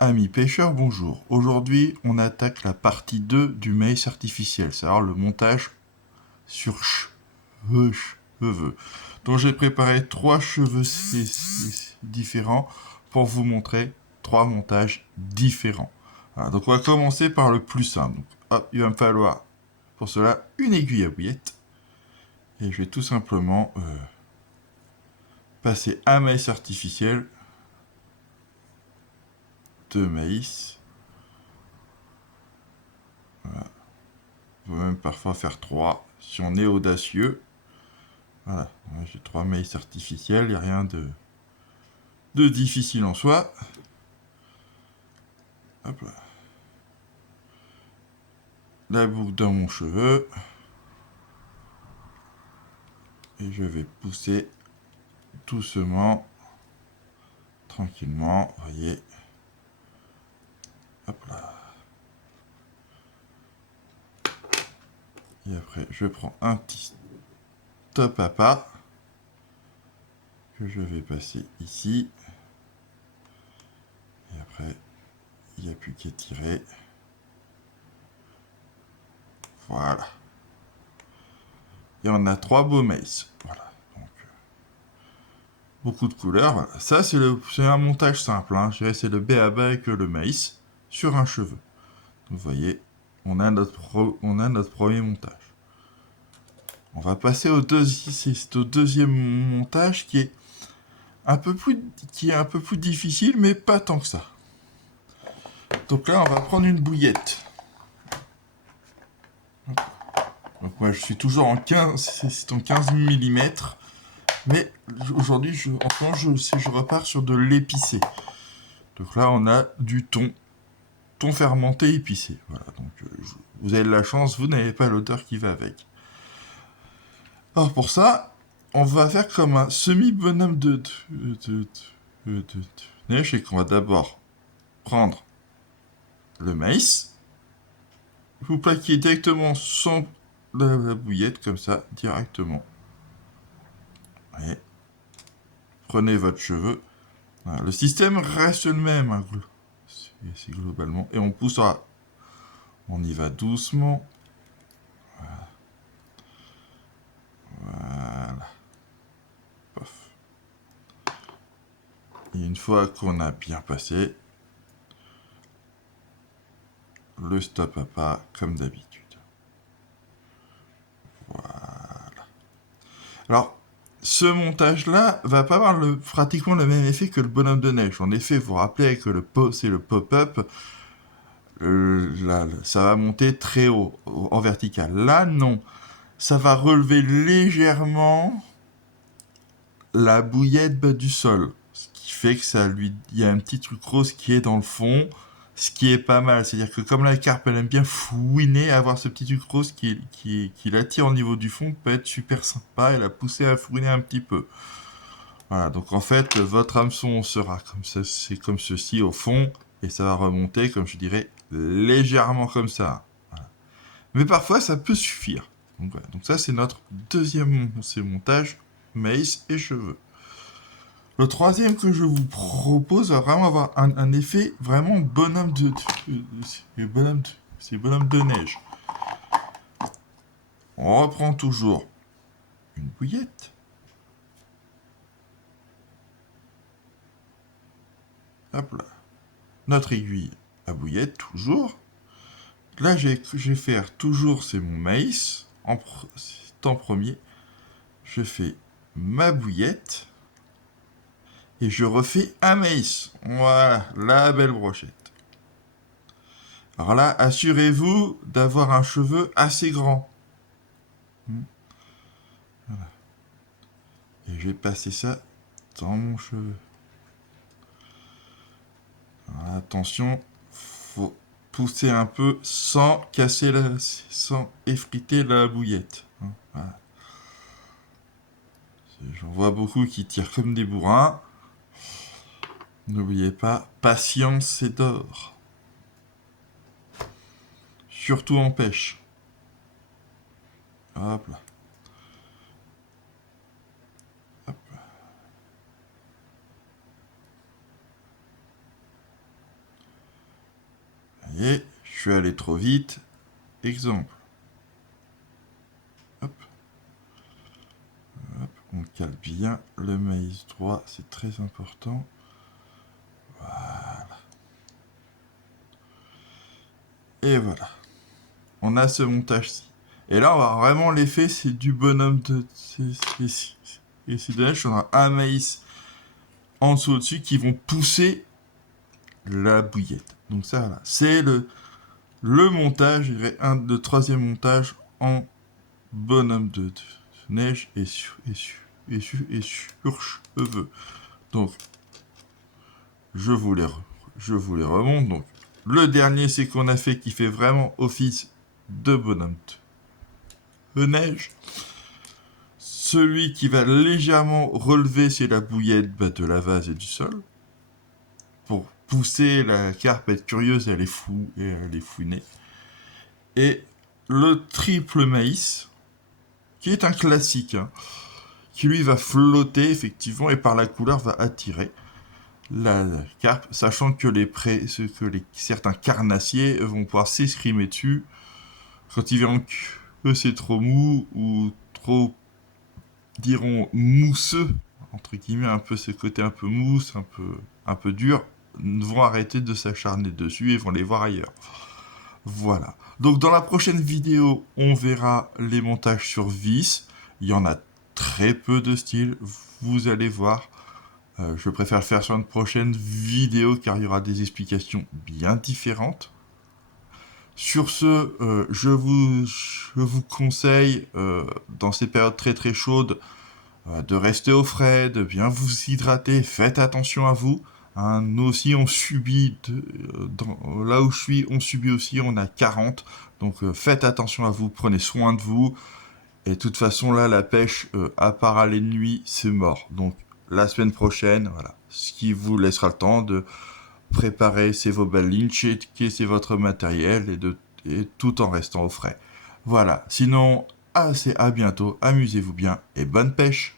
Amis pêcheurs, bonjour. Aujourd'hui, on attaque la partie 2 du maïs artificiel, c'est-à-dire le montage sur cheveux. Donc j'ai préparé 3 cheveux différents pour vous montrer 3 montages différents. Voilà, donc on va commencer par le plus simple. Donc, hop, il va me falloir pour cela une aiguille à bouillette. Et je vais tout simplement passer un maïs artificiel de maïs. On peut même parfois faire 3 si on est audacieux. Voilà, j'ai 3 maïs artificiels, il n'y a rien de difficile en soi. Hop là. La boucle dans mon cheveu. Et je vais pousser doucement, tranquillement, vous voyez. Hop là. Et après, je prends un petit top à pas que je vais passer ici. Et après, il n'y a plus qu'à tirer. Voilà. Et on a 3 beaux maïs. Voilà. Donc, beaucoup de couleurs. Voilà. Ça, c'est un montage simple. Hein. Je dirais c'est le B.A.B avec le maïs sur un cheveu. Vous voyez, on a notre premier montage. On va passer au deuxième montage qui est un peu plus difficile, mais pas tant que ça. Donc là, on va prendre une bouillette. Donc moi, je suis toujours en 15 mm, mais aujourd'hui, je repars sur de l'épicé. Donc là, on a du thon fermenté épicé. Voilà, donc vous avez de la chance, vous n'avez pas l'odeur qui va avec. Alors pour ça, on va faire comme un semi-bonhomme de neige et qu'on va d'abord prendre le maïs, vous plaquez directement sans la bouillette, comme ça, directement. Et prenez votre cheveu. Voilà, le système reste le même, hein, c'est globalement. Et on poussera. On y va doucement. Voilà. Pof. Et une fois qu'on a bien passé, le stop à pas comme d'habitude. Voilà. Alors, ce montage-là va pas avoir pratiquement le même effet que le bonhomme de neige. En effet, vous vous rappelez que c'est le pop-up, là, ça va monter très haut, en vertical. Là, non. Ça va relever légèrement la bouillette bas du sol. Ce qui fait que il y a un petit truc rose qui est dans le fond, ce qui est pas mal. C'est-à-dire que comme la carpe, elle aime bien fouiner, avoir ce petit truc rose qui l'attire au niveau du fond peut être super sympa et la pousser à fouiner un petit peu. Voilà, donc en fait, votre hameçon sera comme ça, c'est comme ceci au fond, et ça va remonter, comme je dirais, légèrement comme ça. Voilà. Mais parfois, ça peut suffire. Donc, voilà. Donc ça, c'est notre deuxième montage, maïs et cheveux. Le troisième que je vous propose va vraiment avoir un effet vraiment bonhomme bonhomme de neige. On reprend toujours une bouillette. Hop là. Notre aiguille à bouillette, toujours. Là, je vais faire toujours, c'est mon maïs. En premier, je fais ma bouillette. Et je refais un maïs. Voilà, la belle brochette. Alors là, assurez-vous d'avoir un cheveu assez grand. Voilà. Et je vais passer ça dans mon cheveu. Alors, attention, faut pousser un peu sans sans effriter la bouillette. Voilà. J'en vois beaucoup qui tirent comme des bourrins. N'oubliez pas, patience c'est d'or. Surtout en pêche. Hop là. Hop. Et je suis allé trop vite. Exemple. Hop. Hop. On cale bien le maïs droit, c'est très important. Voilà. Et voilà. On a ce montage-ci. Et là, on va vraiment l'effet, c'est du bonhomme de... C'est de neige, on a un maïs en dessous au-dessus qui vont pousser la bouillette. Donc ça, voilà. C'est le montage, le troisième montage en bonhomme de neige et sur cheveux. Donc, je vous les remonte. Donc, le dernier, c'est qu'on a fait qui fait vraiment office de bonhomme de neige. Celui qui va légèrement relever, c'est la bouillette de la vase et du sol. Pour pousser la carpe à être curieuse, elle est fouinée. Et le triple maïs, qui est un classique, hein, qui lui va flotter effectivement et par la couleur va attirer la carpe, sachant que certains carnassiers vont pouvoir s'escrimer dessus quand ils verront que c'est trop mou ou trop, diront, mousseux, entre guillemets, un peu ce côté un peu mousse, un peu dur, vont arrêter de s'acharner dessus et vont les voir ailleurs. Voilà. Donc dans la prochaine vidéo, on verra les montages sur vis. Il y en a très peu de styles, vous allez voir. Je préfère le faire sur une prochaine vidéo car il y aura des explications bien différentes. Sur ce, je vous conseille, dans ces périodes très très chaudes, de rester au frais, de bien vous hydrater, faites attention à vous. Hein, nous aussi, on subit, là où je suis, on subit aussi, on a 40. Donc faites attention à vous, prenez soin de vous. Et de toute façon, là, la pêche, à part aller de nuit, c'est mort. Donc la semaine prochaine, voilà, ce qui vous laissera le temps de préparer vos belles lignes, checker votre matériel et tout en restant au frais. Voilà, sinon, à bientôt, amusez-vous bien et bonne pêche!